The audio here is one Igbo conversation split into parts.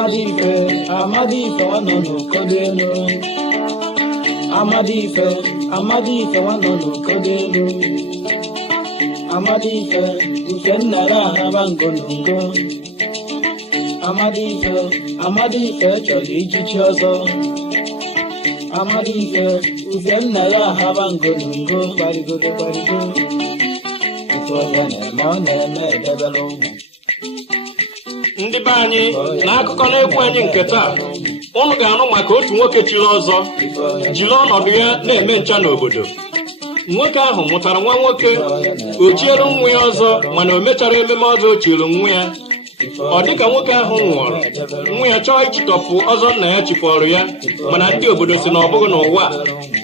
Amadife wanono kodelo. Amadife wanono kodelo. Amadife ufennara habangonongo. Amadife chọrọ ichichi ọzọ. Amadife ufennara habangonongo. Gbarigodo. Ife ọya na-eme ọ na-eme edebere ụmụ. Ndị be anyị n'akụkọ n'egwu anyị nke taa, unu ga-anụ maka otu nwoke chiri ọzọ jiri ọnọdụ ya na-eme ncha n'obodo. Nwoke ahụ mụtara nwa nwoke, o chielu nwa ya ọzọ, mana o mechara ememe ọzọ o chiri nwa ya. Ọ dịka nwoke ahụ nwụrụ, nwa ya chọọ ichitọpụ ọzọ nna ya chịpọrọ ya, mana ndị obodo si na ọ bụghị n'ụwa.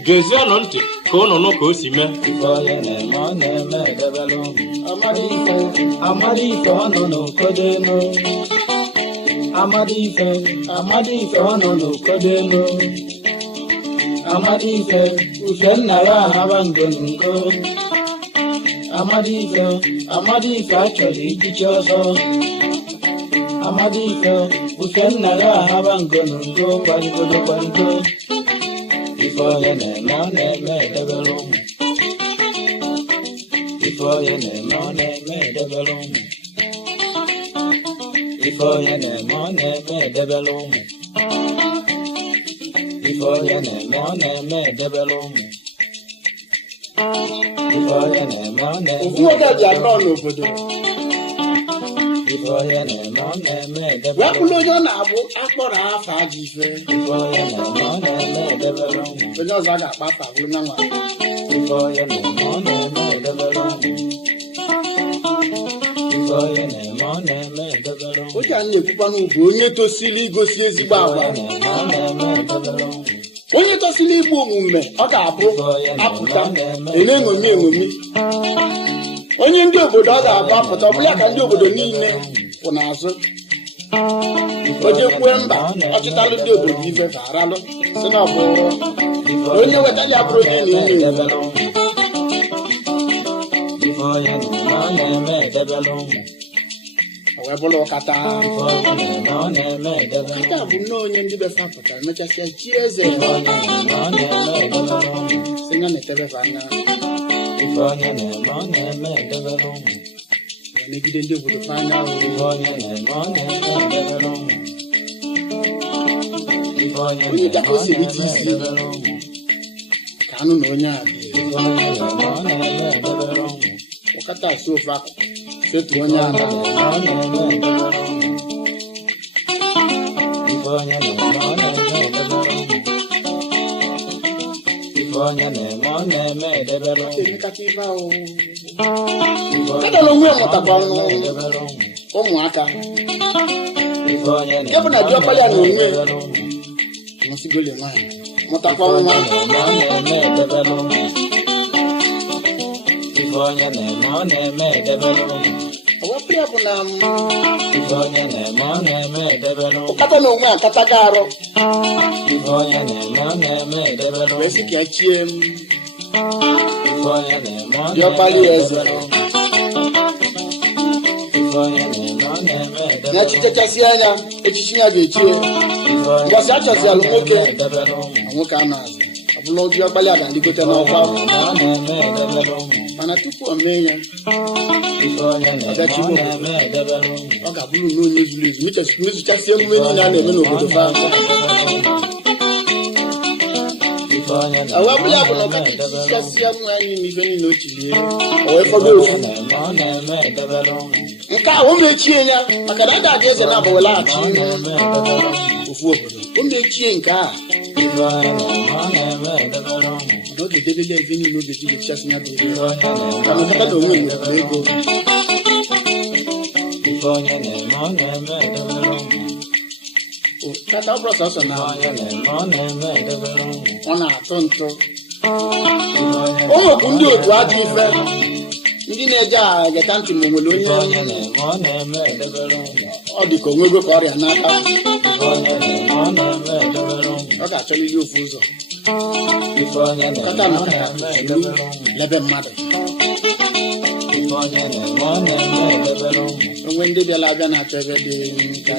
Gezienụ ntị ka unu nụ ka o si mee. Amadife wanono kodelo. Amadife wanono kodelo. Amadife ufennara habangonongo. Amadife achọrọ ichichi ọzọ. Amadife ufennara habangonongo. Gbarigodo. Ife ọya na-eme ọ na-eme edebere ụmụ. Ife ọya na-eme ọ na-eme edebere ụmụ. Ife ọya na-eme ọ na-eme edebere ụmụ. Ife ọya na-eme ọ na-eme edebere ụmụ. Ife ọya na-eme ọ na-eme. Ofu nwoke ji anọ n'obodo. Ife ọya na-eme ọ na-eme edebere ụmụ. Wepụlụ onye ọ na-abụ akpọrọ afa ajọ ife. Ife ọya na-eme ọ na-eme edebere ụmụ. Onye ọzọ a ga-akpa afa bụrụ na nwa. Ife ọya na-eme ọ na-eme edebere ụmụ. Ife ọya na-eme ọ na-eme edebere ụmụ. Oge a na-ekwukwa n'ugwu onye tosiri igosi ezigbo agwa. Onye tosiri igbu omume ọ ga-abụ apụta na-eṅomi. Onye ndị obodo ọ ga-abụ apụta, ọ bụla ka ndị obodo niile kwụ n'azụ. O jekwue mba ọchịtalụ ndị obodo ife faralụ si na ọ bụ onye wetali abụrụ onye na-enyo. O wee bụrụ ụkata. Ụkata bụ nnọọ onye ndị befa pụtara mechasịa chi eze si ya na-etebefe anya megide ndị obodo fe anya onye daka o si erite isi ka anụ na onye a ụkata asụ ofe akụkụ setu onye a kedụlụ onwe mụtakwa ụmụaka nke bụ na diọkpa ya na onwe masigole nwanyị mụtakwa nwa. Owepụ ya bụ na ụkata na onwe akataga arụ wee sị ka chie m diọkpali eze ya chichachasị anya echichi ya ga-echie mbọsị a chọzialụ nwoke a na-azụ ọ bụla diọkpali a ga-adịgote n'ọkwa mana tupu o mee ya ọ ga-abụrụ n'onye zuru ezu mezuchasị emume niile a na-eme n'obodo fa. Awabụla bụ na ọ kachasịa nwa anyị n'ife niile o chiri o wee fọdụ ofu nke a o mechie ya maka na ada adị eze na-abawelaghachi ofu obodo o mechie nke a n'oge debele ebe niile oge ji gechasị ya bụ ka mekata na onwe nwere ego. Kata ọ bụrụ sọsọ na ọ na-atụ ntụ o nwekwu ndị otu ajọ ife ndị na-eje agata ntị ma nwere onye ọ dị ka onwego ka ọrịa n'aka ọ ga-achọlili ofu ụzọ kata maka lebe mmadụ onwe ndị bịara abịa na-achọ ebe dị ka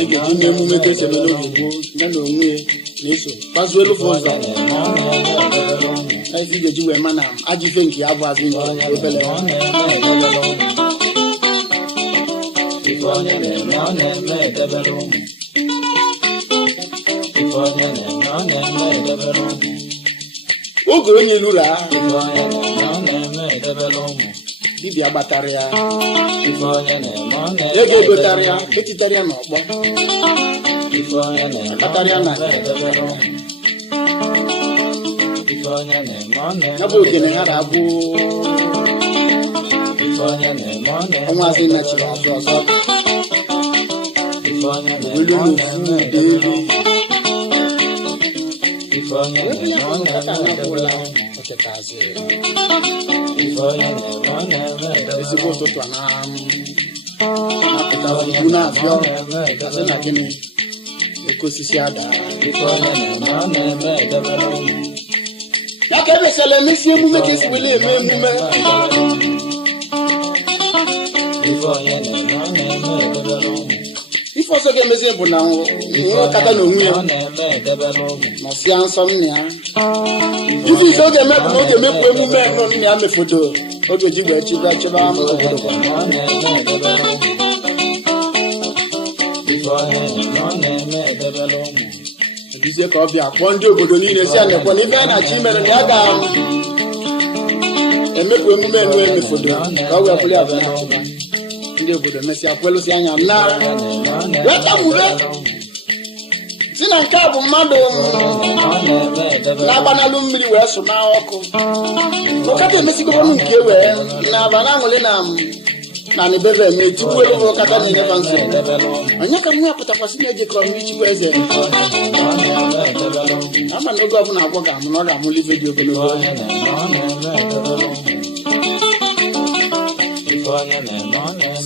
ege ji na-emume ka esi eme n'oge gboo ya na onwe na-eso kpazuo elu ụzọ ezi ga-eji wee ma na ajọ ife nke ya bụ azụ obele oge onye lụrụ dibịa gbatara ya ego egotara ya etitere ya n'ọkpọ akatara ya na ya bụ ogene ha na-abụ ọnwa azụ nachiri azụ ọzọ olu n'ofu udeeri ebe ya bụ nkata anapụla ọchetazi ezigbo ụtụtụ a na-apụta ugwu na-afịọ asị na gịnị oke osisi ada ya ka ebesala emesi emume ka esi wele eme emume ife ọzọ ga-emezi bụ na nkata na onwe ya nọsịa nsọ nna ya ife ise oge eme bụ na oge emepụ emume nọ nna ya mefodo oge ji wee chịba obodo ebizie ka ọ bịa kpọọ ndị obodo niile si ya nekwa na ife a na-achọ imere na ya ga-emepụ emume enu emefodo ka ọ wee bụrụ ya bụ ndị obodo mesịa kwelụsị anya na weta mure si na nke a bụ mmadụ na-agbanalụ mmiri wee sụ n'ọkụ ụkata emesigoro nke wee na-aba na aṅụrị na nibebe eme tupu elu ụkata na-enyefa nso onye ka nwa pụtakwasị na-ejekọrọ m ichikwa eze ama na oge ọbụla agwọ ga-amụ na ọ ga-amụlụ ife dị ogologo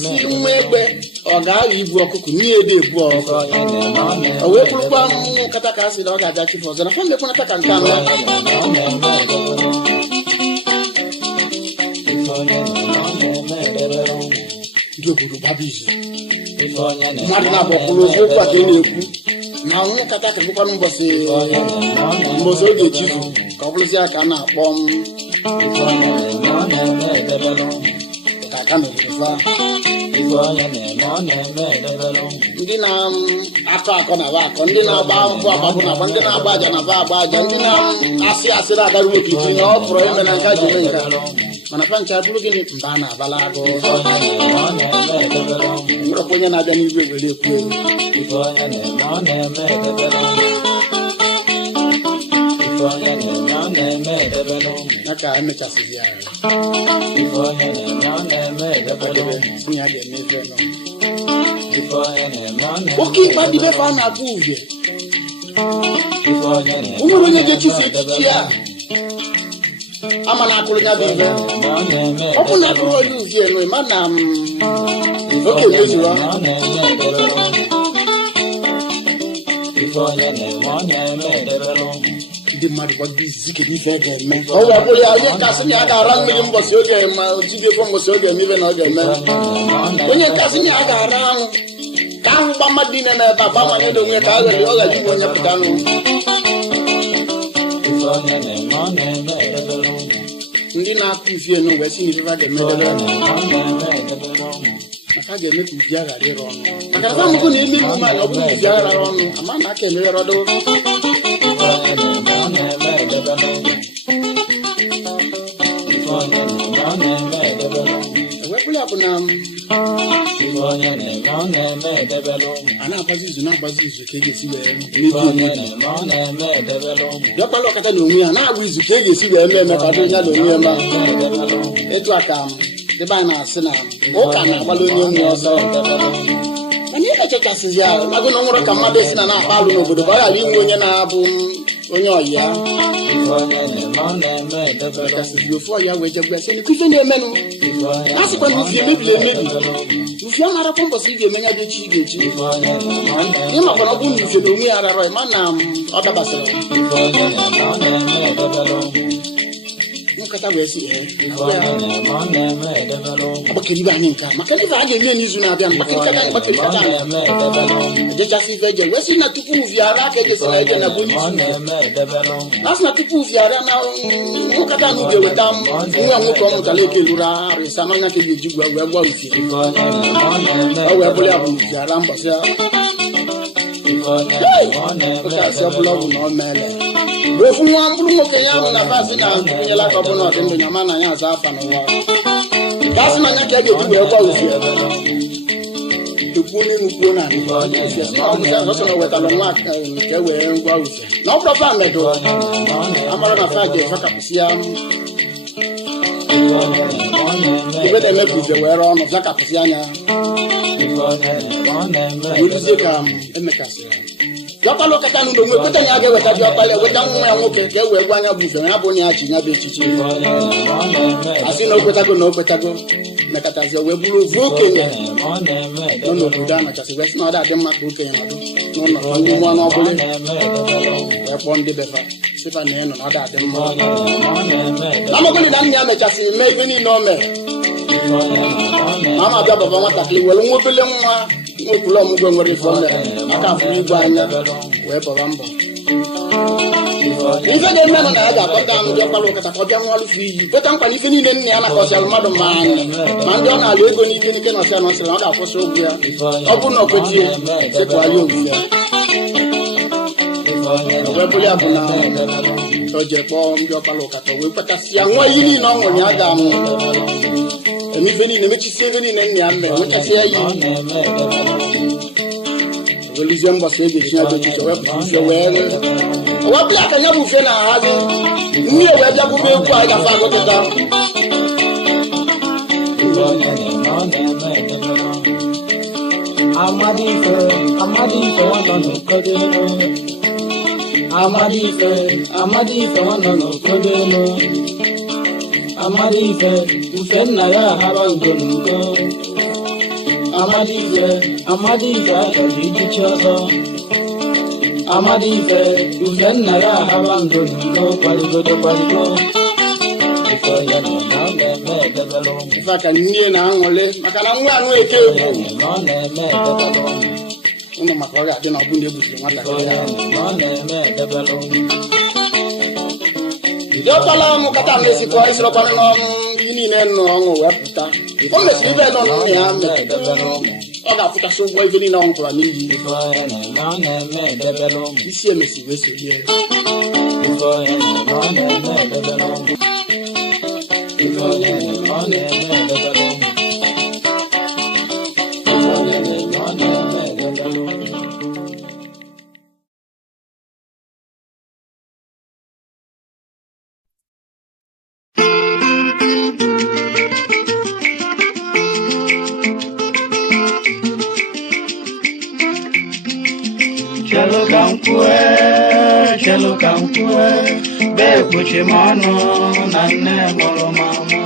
si nwa egbe ọ ga-aghọ ibu ọkụkụ n'ihe ede ebu ọkụ o wee bụrụkwa nkata ka a sị na ọ ga-aja chifu ọzọ na fa mekwanata ka nke ama ndị obodo gbaba izu mmadụ na-abọkwụrụ okwu ụkwa ka ị na-ekwu na ọnwụ nkata ka bụkwanụ mbọsị oge echizu ka ọ bụrụzi ya ka a na-akpọ aka n'obodo fa ndị na-akọ akọ na ba akọ ndị na-agba mbụ agbabụ na agba ndị na-agba aja na ba agba aja ndị na-asị asịrị agaghị okiji na ọ pụrụ ime na nka ji eme nka mana fa ncha bụrụ gịnị mba a na-abala agụ nwerekwa onye na-abịa n'igwe were ekwu ya ka emechasịzi ya oke ịkpa dịbe fa a na-abụ uhie o nwere onye ga-echisi echichi ya ama na akụrụ ya bụ ibe ọ bụ na akụrụ onye uhie nwe ma na oke mezuru ndị mmadụ gbado izizi kedu ife ga-eme ọ wee bụrụ ya onye nkasị na ya ga-ara mmiri mbọsị oge ma otibiekwe mbọsị oge eme ibe na ọ ga-eme onye nkasị na ya ga-ara anwụ ka ahụ gba mmadụ niile na ebe agbamanye na onwe ka ọ gaji igwe onye pụta anwụ ndị na-akụ ufie nu wee si na ife ga-emedebe maka ga-eme ka ubi aghara ịrụ ọnụ maka na amụkụ na ime iwu mana ọ bụrụ ubi aghara ọnụ ama na aka emegharọdo ewepụrụ ya bụ na a na-agbazi izu na-agbazi izu ka e ga-esi wee dọkpala ọkata na onwe ya na-agba izu ka e ga-esi wee mee eme ka dị onye na onwe ya ma etu aka ebe anyị na-asị na ụka na-agbalị onye nwe ọsọ mana ihe echechasịzi ya agụ na ọ nwụrụ ka mmadụ esi na na-akpa alụ n'obodo ka ọ ghara inwe onye na-abụ onye ọyị ya kasịzi ofu ọya wee jegbe sị na ife na-emenụ a sịkwa na ufie mebiri emebi ufie marakwa mbọsị ị ga-eme ya dị echi ị ga-echi ihe makwa na ọ bụrụ na ufie na onwe ya ararọ ma na ọ dabasịrị nkata wee si agbakiri ibe anyị nke a maka ife a ga-eme n'izu na-abịa mgbakiri kata ejechasị ife eje wee sị na tupu viara aka ejesila eje na bụ n'izu na sị na tupu viara na nkata na ubi eweta nwa nwoke ọ mụtara eke lụrụ arịsa n'anya ka eji ejigwe wee gwa ufi o wee bụrụ ya bụ viara mbọsị ụtasị ọbụla ọgwụ na ọ meele ofu nwa mkpụrụ nwoke ya ahụ na basị na nyela ka ọ bụ na ọdịndụ ya ma na ya aza afa n'ụwa gasị na anya ka a ga-eji wee gwa ufi ekwuo n'enugbuo na ọsọ na wetara nwa ka e wee ngwa ufi na ọ bụrụ fa medụ amara na fa ga-efe kapụsị ya ibe na-emebi ufe were ọnụ zakapụsị anya weluzie ka emekasịrị diọkpala ụkata n'ụlọ nwe kweta ya ga-eweta diọkpala eweta nwa ya nwoke ka e wee gwa anya bụ ufe ya bụ na ya chi ya bụ echichi asị na okwetago mekatazi wee bụrụ ovu okenye nọ n'obodo a nachasị wee sị na ọ dị mma ka okenye nọdụ n'ụlọ ndị nwa n'ọbụla wee kpọọ ndị befa sịfa na ịnọ na ọ dị mma na amagoli na nna ya mechasịrị mee ife niile o mere ma ama abịa baba nwatakịrị were nwa obele nwa nwekwuru ọmụgwọ nwere ife o mere aka afụrụ igwe anya wee bọba mbọ ife ga-eme nọ na ya ga-akpọta ahụ dị ọkpara ụkata ka ọ bịa nwa ọlụfụ iyi kweta nkwa na ife niile nna ya nakọsịara mmadụ ma ndị ọ na-alụ ego n'ike n'ike nọsịa nọsịrị na ọ ga-akwụsị ụgwọ ya ọ bụrụ na o kwetie sekwa ya owu ya wee bụrụ ya bụ na o jee kpọọ ndị ọkpara ụkata wee kwetasịa nwa iyi niile ọ nwụrụ ya ga-amụ eme ife niile mechisie ebe niile nna ya mee nwechasị ya iyi weluzie mbọsị ga-echi ya dị echiche wepụta ufe wee wepụ ya ka nya bụ ufe na-ahazi nne ya wee bịabụba egwu anyị gafe agụtụta Amadife nwanọ n'okodo elu Amadife nwanọ n'okodo elu Amadife ufe nna ya ahaba ngo n'ugo Amadife achọrọ ijichi ọzọ Amadife ufe nna ya ahaba ngo n'ugo kwaligodo ife aka nne na-aṅụrị maka na nwa anụ eke egwu ụnụ maka ọ ga-adị na ọ bụ na egbusiri nwatakịrị ya ndị ọkpala ọnụ kata mesikwa isirọkwanụ n'ọnụ ihe niile nọ ọṅụ wee pụta o mesiri ibe nọ n'ụlọ ya ọ ga-afụtasị ụgwọ ife niile ọ nwụkwara n'iyi isi emesi wee solie Chelo kankwe be kuchi mano na nne moro mamo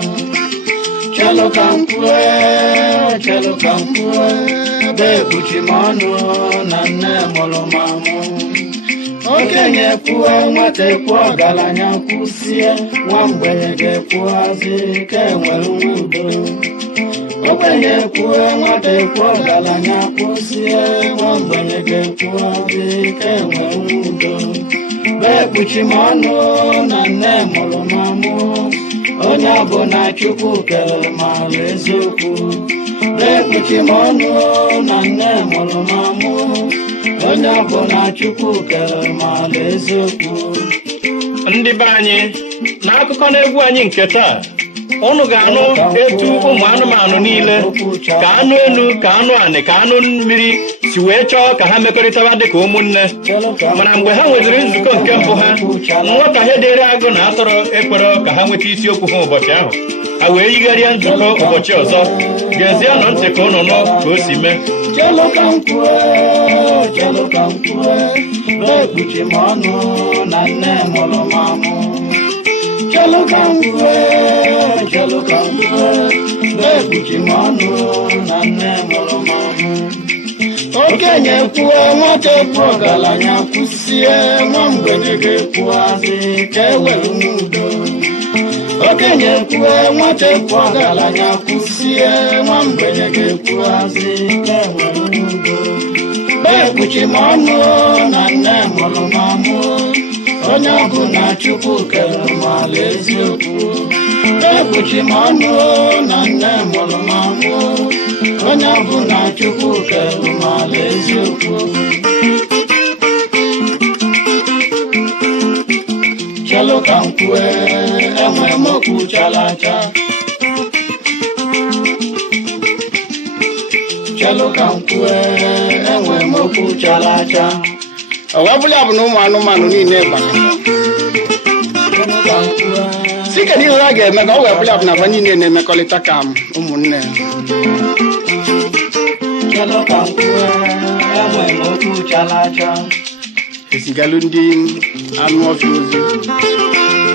Chelo kankwe be kuchi mano na nne moro mamo Okenye kuwe nwate kwa galanya kusie Nwambwenye ge kuazi ke nwere udo Okenye kuwe nwate kwa galanya kusie Nwambwenye ge kuazi ke nwere udo Bekuchi mano na nne mụrụ mamụ onye abụ na Chukwu kelere mara eziokwu Bekuchi mano na nne mụrụ mamụ onye abụ na Chukwu kelere mara eziokwu ndị be anyị n'akụkọ n'egwu anyị nke taa unu ga-anụ etu ụmụ anụmanụ niile ka anụ elu ka anụ anị ka anụ mmiri si wee chọọ ka ha mekọrịtaba dịka ụmụnne mana mgbe ha nweziri nzukọ nke mbụ ha nghọtahie dịrị agụ na atụrụ ekpere ka ha nweta isiokwu ha ụbọchị ahụ ha wee yigharịa nzukọ ụbọchị ọzọ gezienụ ntị ka unu nụ ka o si mee Bekuchi mano na nne mụrụ mamụ Chelo kankwe Bekuchi mano na nne mụrụ mamụ Okenye kwuo nwata kwuo galanya kwụsie Nwambwenye ga-ekwuazị ka ewere udo okenye kwuo nwata ekwu ọgaranya kwụsie nwa mgbenye ga-ekwuhazi ka enwere udo ekpuchi m ọnụ na nne mụrụ m amụ onye ọbụ na Chukwu kere m ala eziokwu ekpuchi m ọnụ na nne mụrụ m amụ onye ọbụ na Chukwu kere m ala eziokwu chelu ka m kwue enwe m okwu chalacha chelu ka m kwue enwe m okwu chalacha ọbụla bụ na ụmụ anụmanụ niile gbara si kedu ihe ha ga-eme ka ọ wee bụla bụ na fa niile na-emekọrịta ka ụmụnne chelu ka m kwue enwe m okwu chalacha esigalụ ndị anụ ọfịa ozi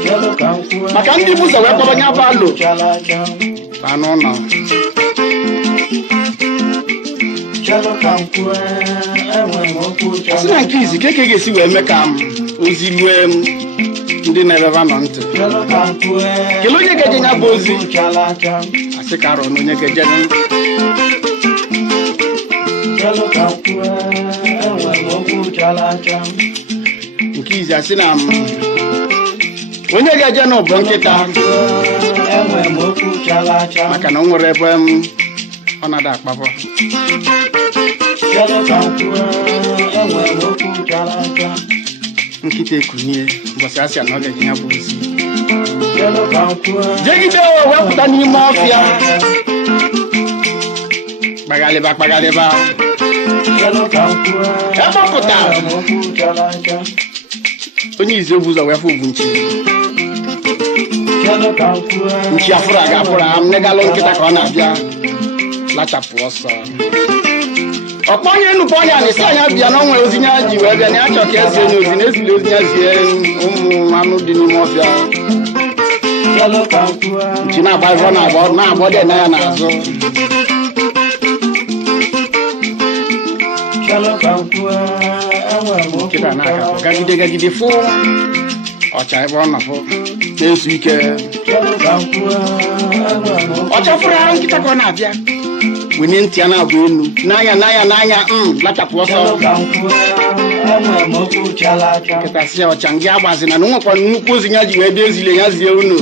chelu ka m kwue maka ndị bụ ụzọ wee kpọrọ nya bụ alụ chalacha anụ ụlọ chelu ka m kwue enwe m okwu si na nke izi ka ga-esi wee mee ka ozi rue ndị na-ebeba nọ ntị chelu ka m kwue kelee onye ga-eje nya bụ ozi chalacha asị ka arọ na onye ga-eje chelu ka m kwue enwe m okwu chalacha nke izi asị na onye ga-eje n'ụbọ nkịta enwe m okwu chalacha maka na o nwere ebe ọ na-ada akpapọ chelu ka m kwue enwe m okwu chalacha nkịta ekunie mbọsị asị na ọ ga-eje ya bụ ozi chelu ka m kwue jegide wepụta n'ime ọfịa kpaghalịba chelu ka m kwue ebe ọ pụtara enwe m okwu chalacha onye izi obu ụzọ wee fụ bụ nchi chelu ka m kwue nchi afụrụ aga apụrụ am negalụ nkịta ka ọ na-abịa lachapụ ọsọ ọkpọ onye nnukwu ọnya na-esi anya bịa na onwe ozi ya ji wee bịa na ya chọ ka ezie nye ozi na-ezili ozi ya zie ụmụ anụ dị n'ime ọfịa chelu ka m kwue nchi na-agba ife ọ na-agbọ dị na ya n'azụ chelu ka m kwue enwe m okwu nkịta na-agapụ chalacha gagide fụ ọcha ebe ọ nọfụ na-ezu ike chelu ka m kwue enwe m okwu ọ chafụrụ ahụ nkịta ka ọ na-abịa wenye ntị ya na-abụ enu n'anya lachapụ ọsọ chelu ka m kwue enwe m okwu chalacha nkịta si ọcha ngị agbazina na o nwekwa nnukwu ozi ya ji wee bịa ezile ya zie unu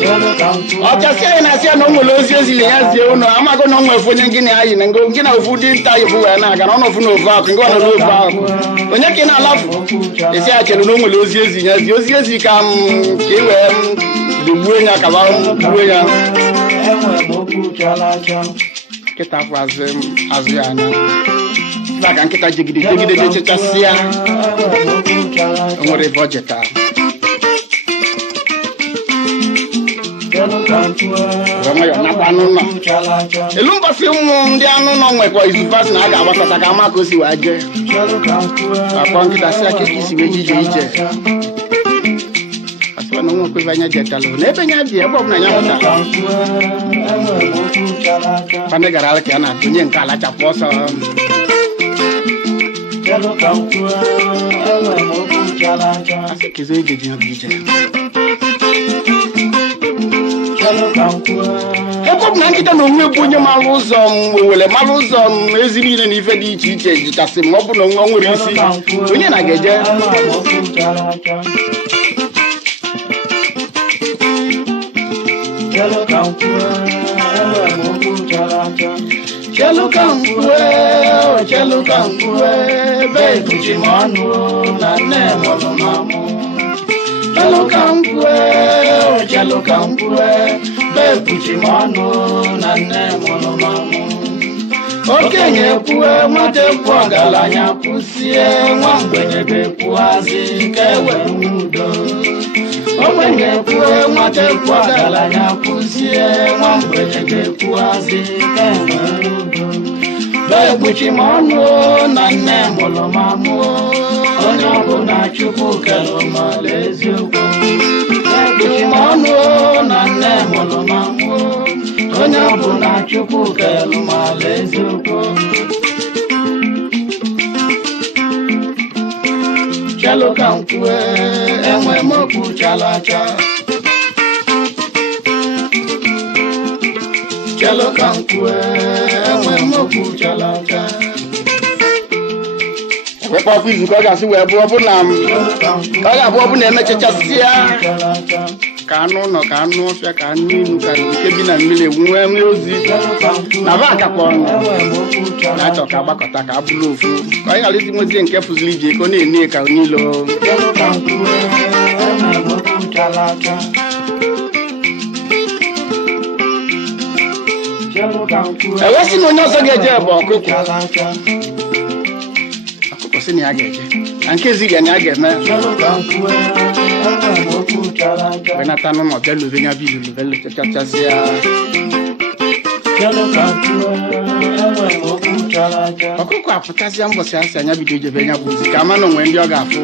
chelu ka m kwue ọchasị anyị na-asị ya na o nwere ozi ezile ya zie unu amago na o nwefe onye gị na ya yi na gị na ofu dị nta ifu wee na-aga na ọ nọfu n'ofu akụ ngị ọ nọ n'ofu akụ onye ka ị na-alafu esi ya chere na o nwere ozi ezi ya zie ozi ezi ka ị wee dogbuo ya ka gbuo ya enwe m okwu chalacha nkịta fụ azụ ya anya ka nkịta jegide jechachasị ya enwe m okwu chalacha o nwere ebe ọ jeta chelu ka m kwue wee nwayọ nakwa anụ ụlọ okwu chalacha elu mbọsị ụmụ ndị anụ ụlọ nwekwa izufasị na a ga-agbasata ka ama ka o si wee jee chelu ka m kwue akpọ nkịta si aka ka isi wee ije asịwa na onwe kwebe anya jetalụ na ebe nya bi ebe ọbụla nya chelu pụta ka m kwue enwe m okwu chalacha pandị gara ala ka ya na-atụ onye nke ala chapụ ọsọ chelu ka m kwue enwe m okwu chalacha asị kezi onye ga-eji ya bụ ije chelu ka m kwue ebe ọ bụ na nkịta na onwe bụ onye mara ụzọ were mara ụzọ ezi niile na ife dị iche iche jichasị ma ọ bụ na o nwere isi onye na ga-eje enwe m okwu chalacha chelu ka m kwue enwe m okwu chalacha chelu ka m kwue ebe ekpuchi m ọnụ na nne mụrụ m amụ chelu ka m kwue ebe ekpuchi m ọnụ na nne mụrụ m amụ okenye kwue nwata ekwu ọgaranya kwụsie nwa mgbenye ga-ekwuhazi ka ewere udo ogbenye kwue nwata ekwu ọgaranya kwụsie nwa mgbenye ga-ekwuhazi ka ewere udo ekpuchi m ọnụ na nne mụrụ m amụ onye ọbụla Chukwu kere m ala eziokwu ekpuchi m ọnụ na nne mụrụ m amụ onye ọbụla Chukwu kere m ala eziokwu chelu ka m kwue enwe m okwu chalacha chelo ka nkwe enwe mokwu chalaka wekwa fizu ka ọ ga-asị wee bụ ọbụ na ka ọ ga-abụ ọbụ na-emechachasịa ka anụ ụlọ ka anụ ọfịa ka anụ inu ka nke bi na mmiri nwee nri ozi na ba akakpọ ọnụ na-achọ ka agbakọta ka abụrụ ofu ka anyị ghara isi nwezie nke fụziri ije ka ọ na-ene ka niile ewesị na onye ọzọ ga-eje bụ ọkụkọ sị na ya ga-eje na nke ezighị na ya ga-eme wenata n'ụlọ bịa lube nya bilu lube lechachasịa ọkụkọ apụtazịa mbọsị asị anya bido ijebe nya bụ ozi ka ama na onwe ndị ọ ga-afụ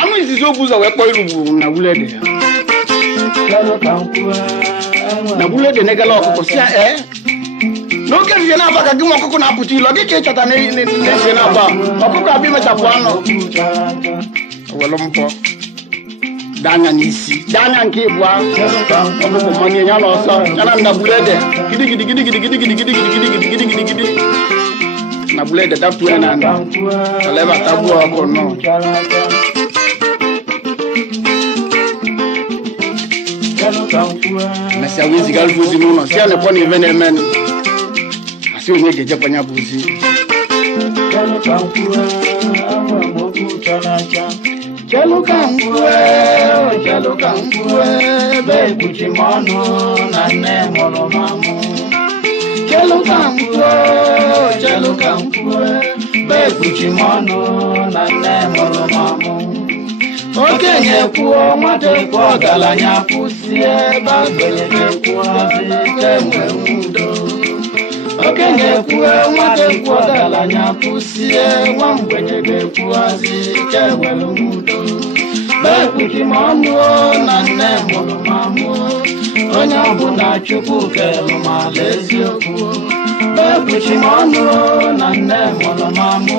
anụ izizi obu ụzọ wee kpọọ irugbu na wulede na wulede negala ọkụkọ si n'oge nzie na-aba ka gị nwa ọkụkọ na-apụta ilo gị ka ị chọta n'ezie na-aba ọkụkọ abịa imechapụ anụ welu mpọ danya n'isi danya nke ịbụa ọkụkọ mmanye ya na ọsọ ya na ndagbulede gidigidigidigidigidigidigidigidigidi na bulede dapụ ya na nda oleba tagbuo ọkụ nọ mesịa wee zigalụ ozi n'ụlọ si ya na ịpọ na ive na-emenụ asị onye ga-ejekwa bụ ozi cheluka mkpue ebe ekpuchi m ọnụ na nne mụrụ mamụ cheluka mkpue ebe ekpuchi m ọnụ na nne mụrụ mamụ okenye kwuo nwata kwuo ọgaranya kwụsie ebe agbenye kwuozi kemgbe udo okenye kwuo nwata kwuo ọgaranya kwụsie nwa mgbenye ga-ekwuozi kemgbe udo bekpuchi m ọnụ na nne mụrụ mamụ onye ọbụla Chukwu kelụ mala eziokwu bekpuchi m ọnụ na nne mụrụ mamụ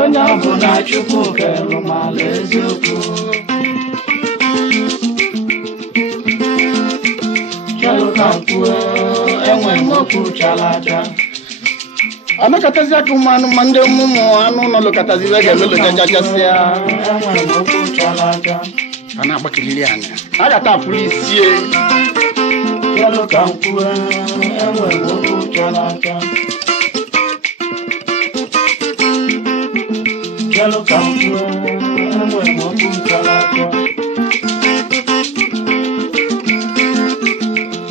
onye ọbụla Chukwu kelụ mala eziokwu cheluka mkpue enwe m okwu chalacha anakatazi aka ụmụ anụmanụ ndị ụmụ anụ ụlọ lokatazi iwe ga-eme lochachachasịa a na-agbakiriri anya a ga-ata apụrụ isie cheluka mkpue enwe m okwu chalacha cheluka mkpue enwe m okwu chalacha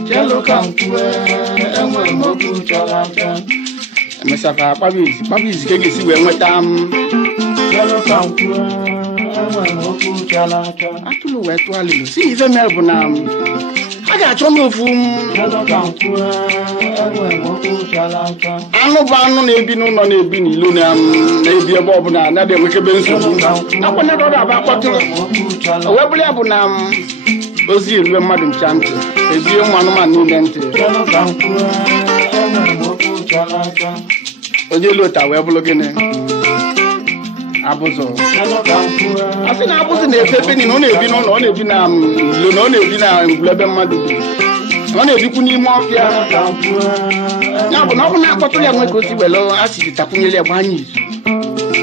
cheluka mkpue enwe m okwu chalacha emesịa ka kpaba izi ka ga-esi wee nweta cheluka mkpue enwe m okwu chalacha atụrụ wee tụọ alịlụ si ife mere bụ na a ga-achọ n'ofu cheluka mkpue enwe m okwu chalacha anụ bụ anụ na-ebi n'ụlọ na-ebi n'ilo na-ebi ebe ọbụla anaghị enwekebe nsogbu akwanara ọ ga-aba akpọtụrụ o wee bụrụ ya bụ na ozi erue mmadụ ncha ntị ezie ụmụ anụmanụ niile ntị cheluka mkpue enwe m okwu chalacha onye elu ota wee bụrụ gịnị abụzụ cheluka mkpue a sị na abụzụ na-efe na ọ na-ebi n'ụlọ ọ na-ebi na ilo na ọ na-ebi na ngwulu ebe mmadụ bi ọ na-ebikwu n'ime ọfịa cheluka mkpue ya bụ na ọ bụ na-akpọtụrụ ya nwe ka o si were asịrị takwunyere ya gbanye izu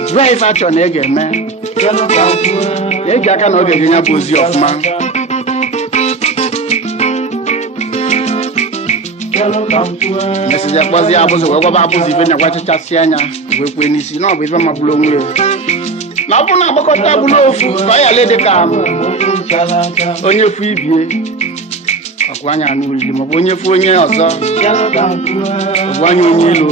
jụọ ife achọ na ị ga-eme cheluka mkpue ya eji aka na ọ ga-enye ya bụ ozi ọfụma cheluka mkpue mesịja kpọzie abụzụ wee gwaba abụzụ ife nya gwachachasị anya wee kwee n'isi na ọ bụ ife magburu onwe ya na ọ bụrụ na agbakọta bụrụ ofu ka ọ yala dị ka onye fu ibie ọgwụ anya n'olili maọbụ onye fu onye ọzọ ọgwụ anya onye ilo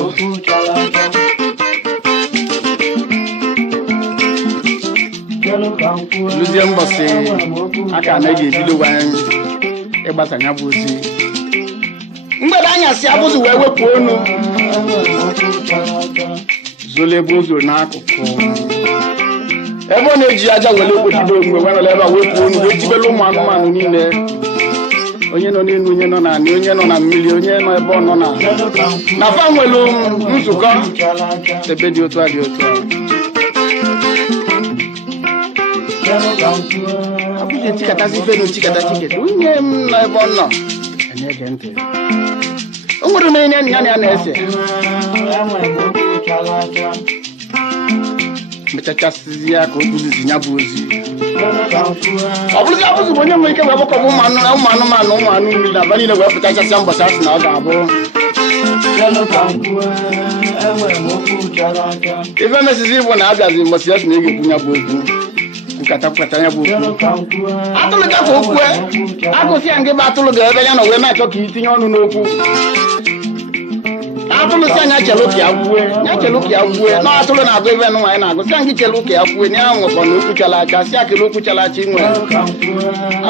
lụzie mbọsị aka na ga-ebido wanye ịgbasa ya bụ ozi mgbede anyasị abụzụ wee wepụ onu zolo ebe ozo n'akụkụ ebe ọ na-eji aja were ekpochido omume wee nọrọ ebe a wepụ onu wee jibere ụmụ anụmanụ niile onye nọ n'elu onye nọ n'anị onye nọ na mmiri onye nọ ebe ọ nọ na fa nwere nzukọ ebe dị otu a dị otu a abụghị tikatazi ife na tikata tiketi nwunye m nọ ebe ọ nọ na-ege ntị o nwere m enye ya na ya na-ese mechachasịzi ya ka o buzizi ya bụ ozi ọ bụrụzi abụzi bụ onye nwere ike wee gbakọba ụmụ anụmanụ mmiri na aba niile wee pụtachasịa mbọsị asị na ọ ga-abụ ife mesizi bụ na abịazi mbọsị ya sị na ị ga-ekwu ya bụ okwu nkata ya bụ okwu atụrụ ga ka okwue agụsị ya nke bụ atụrụ ga-ebe ya na wee na-achọ ka itinye ọnụ n'okwu atụrụ si anya chelu ka ya gwue na atụrụ na-agụ ebe nụ nwaanyị na-agụ si anyị chelu ka ya gwue na ya nwekọ na okwu chala acha si akele okwu chala acha inwe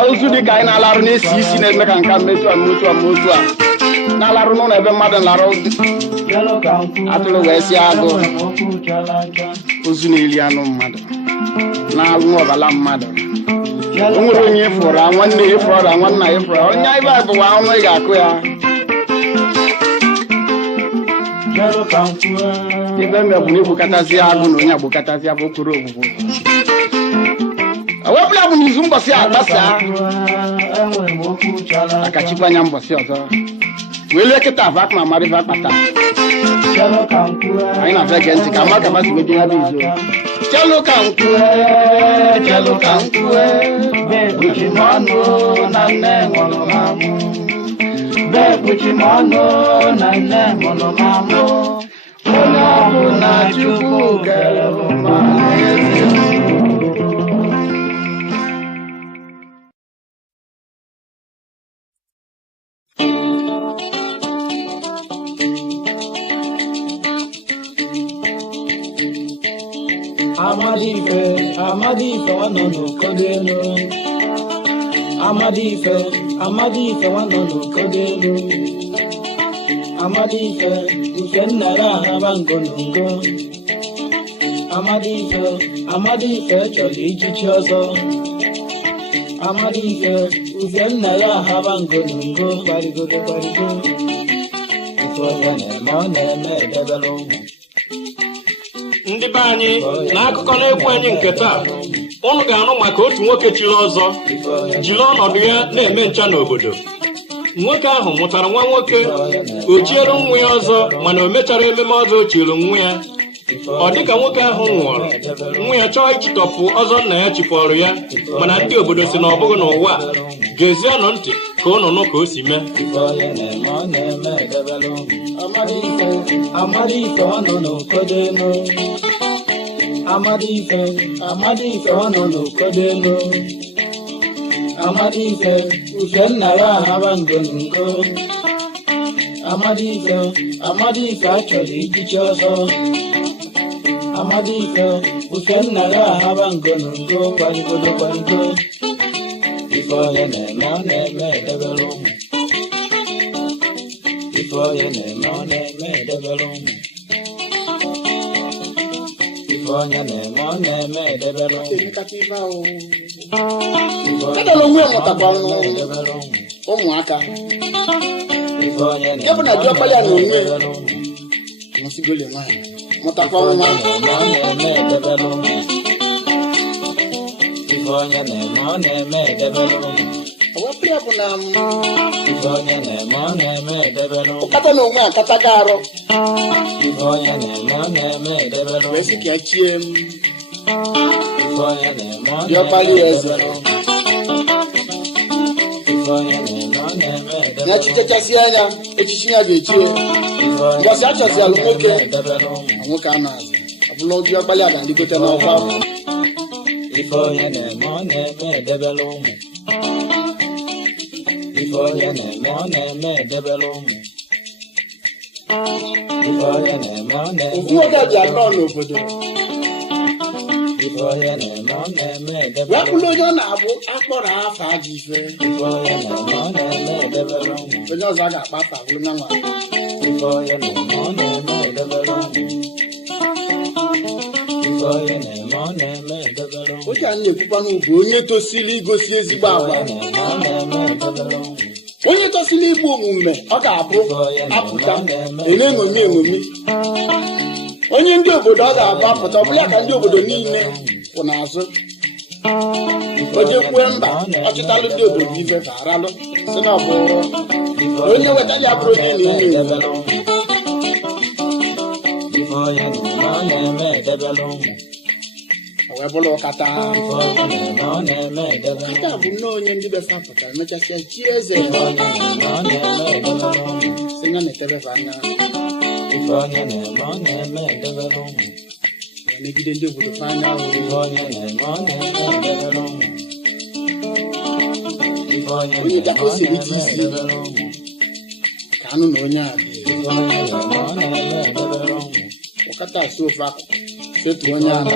ozu dị ka anyị na-alarụ na-esi isi na-eme ka nka mmetu a na-alarụ n'ụlọ ebe mmadụ larụ atụrụ wee si agụ ozu na-eri anụ mmadụ na-alụ ọbala mmadụ o nwere onye ịfụrụ nwanne ya ịfụrụ nwanna ya ịfụrụ onye ibe abụwa ọnụ ị ga-akụ ya ibe mmebụ na egbukatazi agụ na onye agbukatazi abụ okoro ogbugbo ewepụla bụ n'izu mbọsị agbasa akachikwa anya mbọsị ọzọ wee lee kịta afọ akụ na amarịba akpata anyị na-afịa gee ntị ka ama ka masị wee ya bụ izo chelu ka nkwue bebuchi mọnụ na nne mụrụ mamụ bebuchi mọnụ na nne mụrụ mamụ onye ọbụ na Chukwu kere ụma n'ezie Amadife nwanọ n'okodo elu Amadife nwanọ n'okodo elu Amadife ufe nna ya ahaba ngonongo Amadife chọrọ ichichi ọzọ Amadife ufe nna ya ahaba ngonongo gbarigodo ife ọya na-eme ọ na-eme edebere ụmụ ndị be anyị n'akụkọ n'egwu anyị nke taa ụnụ ga-anụ maka otu nwoke chiri ọzọ jiri ọnọdụ ya na-eme ncha n'obodo nwoke ahụ mụtara nwa nwoke o chiere nwa ya ọzọ mana o mechara ememe ọzọ o chiri nwa ya ọ dịka nwoke ahụ nwụrụ nwa ya chọọ ichitọpụ ọzọ nna ya chịpọrọ ya mana ndị obodo si na ọ bụghị n'ụwa gezienụ ntị ka ụnụ nụ ka o si mee Amadife ọ nọ n'okodo elu Amadife ọ nọ n'okodo elu Amadife ufe nna ya ahaba ngonongo Amadife achọrọ ichichi ọzọ Amadife ufe nna ya ahaba ngonongo gbarigodo ife ọya na-eme ọ na-eme edebere ụmụ ife ọya na-eme ọ na-eme edebere ụmụ ife ọya na-eme ọ na-eme edebere ụmụ kedụ onwe mụtakwa ụmụaka ebe na diọkpali ya na onwe masigole nwanyị mụtakwa nwa ife ọya na-eme ọ na-eme edebere ụmụ ewepụ ya bụ na ife ọya na-eme ọ na-eme edebere ụmụ ụkata na onwe akata ga arụ ife ọya na-eme ọ na-eme edebere ụmụ wee sị ka ya chie m ife ọya na-eme ọ diọkpali ya eze ife ọya na-eme ọ na-eme edebere ya chichachasị anya echichi ya ga-echie mbọsị achọzi alụ nwoke a na-azụ ọbụla diọkpali a ga-adịgote n'ọkwa ife ọya na-eme ọ na-eme edebere ụmụ ife ọya na-eme ọ na-eme edebere ụmụ ife ọya na-eme ọ na-eme ofu nwoke dị anọ n'obodo ife ọya na-eme ọ na-eme edebere wepụla onye ọ na-abụ akpọrọ afa aja ife ife ọya na-eme ọ na-eme edebere ụmụ onye ọzọ a ga-akpa afa bụrụ nya nwa ife ọya na-eme ọ na-eme edebere ụmụ ife ọya na-eme ọ na-eme edebere ụmụ oge a na-ekwukwa n'ugwu onye tosiri igosi ezigbo agwa onye tosiri igbu omume ọ ga-abụ apụta na-eṅomi onye ndị obodo ọ ga-abụ apụta ọ bụla ka ndị obodo niile kwụ n'azụ o jekwue mba ọchịtalụ ndị obodo ife faralụ si na ọ bụ onye wetali abụrụ dị na enyi wee bụrụ ụkata bụ nnọọ onye ndị befa pụtara mechasịa chi eze si ya na-etebefe anya megide ndị obodo fanya onye daka o siri ite isi ka anụ na onye a ụkata asụ ofe akụkụ setu onye ala